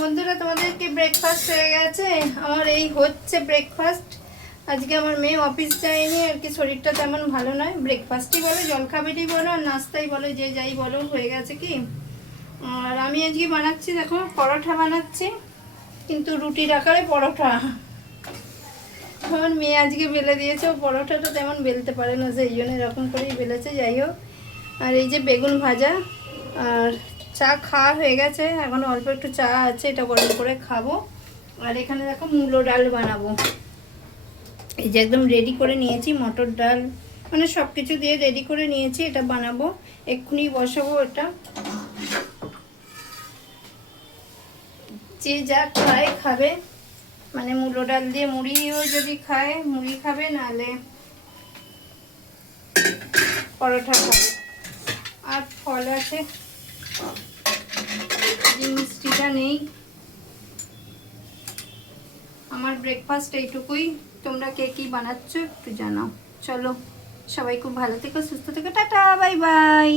বন্ধুরা, তোমাদেরকে ব্রেকফাস্ট হয়ে গেছে। আমার এই হচ্ছে ব্রেকফাস্ট। আজকে আমার মেয়ে অফিস যায়নি আর কি, শরীরটা তেমন ভালো নয়। ব্রেকফাস্টই বলো, জলখাবারই বলো, আর নাস্তাই বলো, যে যাই বলো, হয়ে গেছে কি। আর আমি আজকে বানাচ্ছি, দেখো পরোটা বানাচ্ছি, কিন্তু রুটির আকারে পরোটা। আমার মেয়ে আজকে বেলে দিয়েছে, ও পরোটাটা তেমন বেলতে পারে না, সেই জন্য এরকম করেই বেলেছে। যাই হোক, আর এই যে বেগুন ভাজা, আর চা খাওয়া হয়ে গেছে, এখন অল্প একটু চা আছে, এটা গরম করে খাবো। আর এখানে দেখো মূলো ডাল বানাবো, এই যে একদম রেডি করে নিয়েছি, মটর ডাল মানে সব কিছু দিয়ে রেডি করে নিয়েছি, এটা বানাবো, এক্ষুনি বসাবো। এটা যে যা খায় খাবে, মানে মূলো ডাল দিয়ে মুড়িও যদি খায় মুড়ি খাবে, নাহলে পরোটা খাবে। আর ফল আছে, মিষ্টিটা নেই। আমার ব্রেকফাস্ট এইটুকুই। তোমরা কে কী বানাচ্ছো একটু জানাও। চলো, সবাই খুব ভালো থেকো, সুস্থ থেকো, টাটা, বাই বাই।